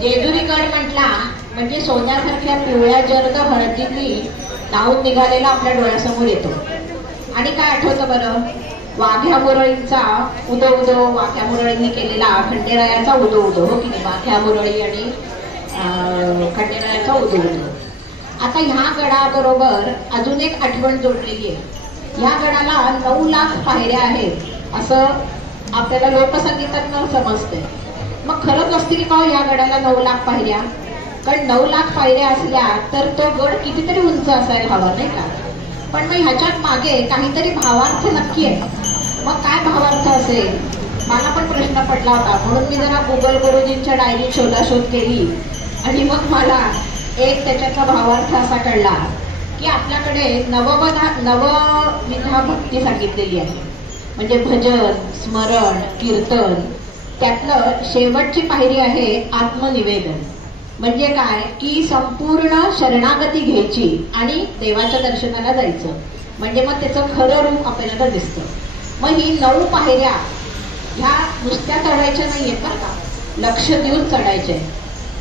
जेजुरी गड म्हटला म्हणजे सोन्यासारख्या पिवळ्या जर्द हळदीतली लावून निघालेला आपल्या डोळ्यासमोर येतो. आणि काय आठवतं बरं? वाघ्या मुरळींचा उदो उदो, वाघ्या मुरळींनी केलेला खंडेरायाचा उदो उदो, हो की नाही? वाघ्या मुरळी आणि खंडेरायाचा उदो उदो. आता ह्या गडाबरोबर अजून एक आठवण जोडलेली आहे. ह्या गडाला 9 लाख पायऱ्या आहेत असं आपल्याला लोकसंगीतातनं समजते. मग खरंच असतील का या गडाला 9 लाख पायऱ्या? कारण 9 लाख पायऱ्या असल्या तर तो गड कितीतरी उंच असायला हवा, नाही का? पण मग ह्याच्यात मागे काहीतरी भावार्थ नक्की आहे. मग काय भावार्थ असेल? मला पण प्रश्न पडला होता, म्हणून मी जरा गुगल गुरुजींच्या डायरीत शोधाशोध केली आणि मग मला एक त्याच्याचा भावार्थ असा कळला की आपल्याकडे नवविधा भक्ती सांगितलेली आहे. म्हणजे भजन, स्मरण, कीर्तन. त्यातलं शेवटची पायरी आहे आत्मनिवेदन. म्हणजे काय की संपूर्ण शरणागती घ्यायची आणि देवाच्या दर्शनाला जायचं. म्हणजे मग त्याचं खरं रूप आपल्याला दिसतं. मग ही 9 पायऱ्या ह्या नुसत्या चढायच्या नाहीये बरं का, लक्ष देऊन चढायचे.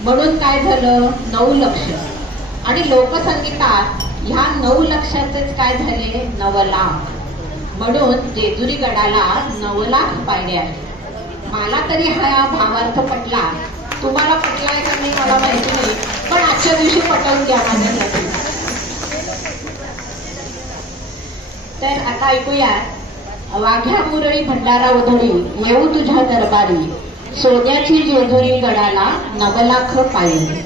म्हणून काय झालं? 9 लक्ष. आणि लोकसंगीतात ह्या 9 लक्षाचेच काय झाले? 9 लाख. म्हणून जेजुरी गडाला 9 लाख पायऱ्या आहेत. मला तरी हा भावार्थ पटला. तुम्हाला पटलाय का नाही मला माहिती नाही, पण आजच्या दिवशी पटवून द्या माझ्यासाठी. तर आता ऐकूया, वाघ्या मुरळी भंडारा उधळी येऊ तुझ्या दरबारी, सोन्याची जेजुरी गडाला 9 लाख पायरी.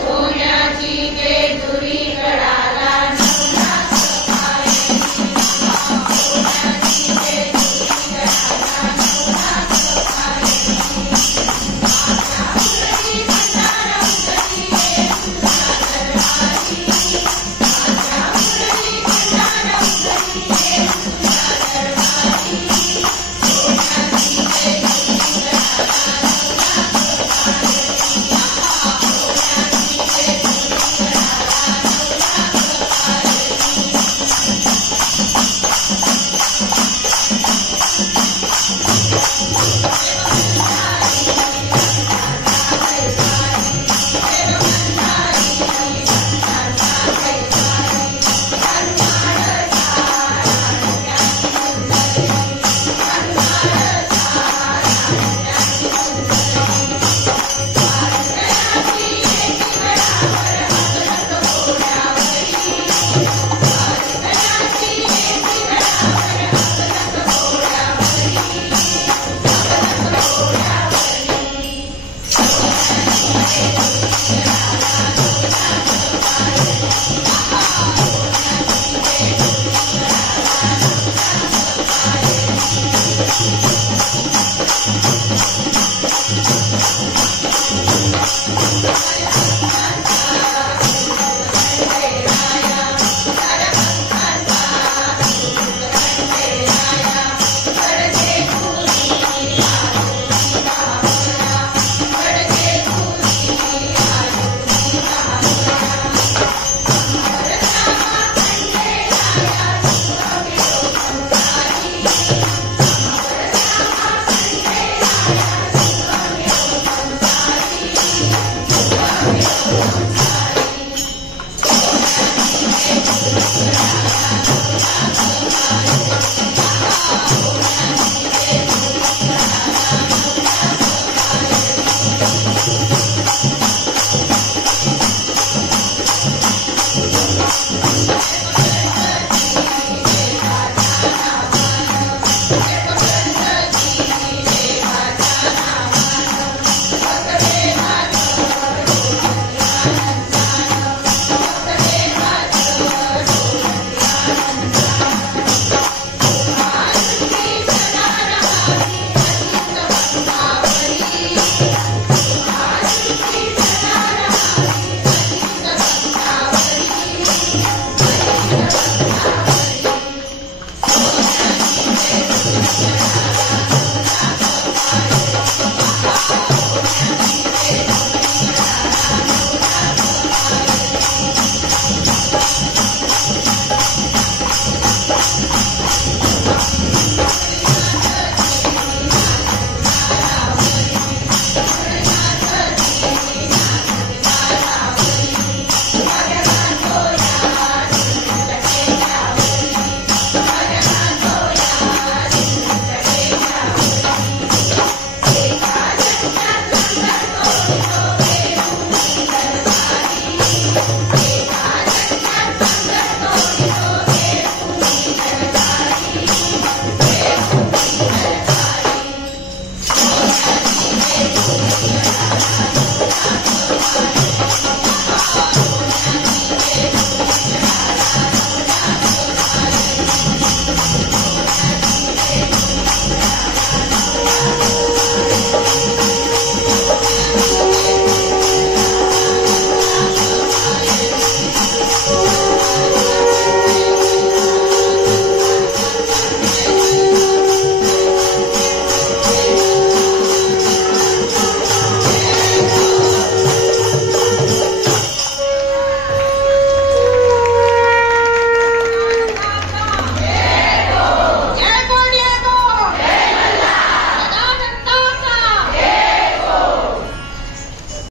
सोन्याची